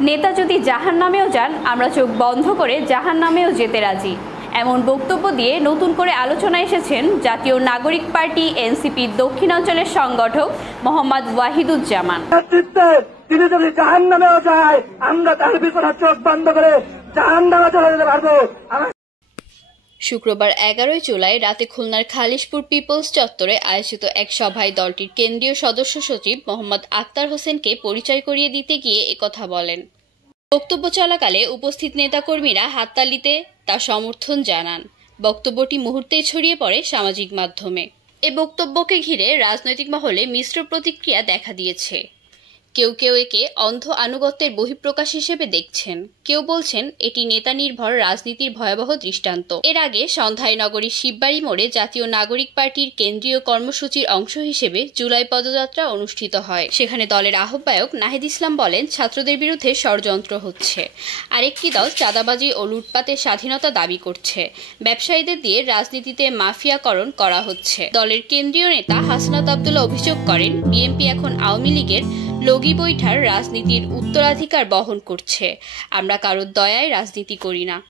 নেতা যদি জাহান্নামেও যান আমরা চোখ বন্ধ করে জাহান্নামেও যেতে রাজি, এমন বক্তব্য দিয়ে নতুন করে আলোচনায় এসেছেন জাতীয় নাগরিক পার্টি এনসিপির দক্ষিণাঞ্চলের সংগঠক মোহাম্মদ ওয়াহিদুজ্জামান। তিনি যদি জাহান্নামেও যায় আমরা তার পিছনে চোখ বন্ধ করে জাহান্নামে চলে যেতে পারবো। শুক্রবার 11 জুলাই রাতে খুলনার খালিশপুর পিপলস চত্বরে আয়োজিত এক সভায় দলটির কেন্দ্রীয় সদস্য সচিব মোহাম্মদ আক্তার হোসেনকে পরিচয় করিয়ে দিতে গিয়ে একথা বলেন। বক্তব্য চলাকালে উপস্থিত নেতাকর্মীরা হাততালিতে তার সমর্থন জানান। বক্তব্যটি মুহূর্তেই ছড়িয়ে পড়ে সামাজিক মাধ্যমে। এ বক্তব্যকে ঘিরে রাজনৈতিক মহলে মিশ্র প্রতিক্রিয়া দেখা দিয়েছে। কেউ কেউ একে অন্ধ আনুগত্যের বহিঃপ্রকাশ হিসেবে দেখছেন, কেউ বলছেন এটি নেতা নির্ভর রাজনীতির ভয়াবহ দৃষ্টান্ত। এর আগে সন্ধ্যায় নগরীর শিববাড়ি মোড়ে জাতীয় নাগরিক পার্টির কেন্দ্রীয় কর্মসূচির অংশ হিসেবে জুলাই পদযাত্রা অনুষ্ঠিত হয়। সেখানে দলের আহ্বায়ক নাহিদ ইসলাম বলেন, ছাত্রদের বিরুদ্ধে ষড়যন্ত্র হচ্ছে। আরেকটি দল চাঁদাবাজি ও লুটপাটের স্বাধীনতা দাবি করছে। ব্যবসায়ীদের দিয়ে রাজনীতিতে মাফিয়াকরণ করা হচ্ছে। দলের কেন্দ্রীয় নেতা হাসনাত আব্দুল্লাহ অভিযোগ করেন, বিএনপি এখন আওয়ামী লীগের লগি বৈঠার রাজনীতির উত্তরাধিকার বহন করছে। আমরা কারোর দয়ায় রাজনীতি করি না।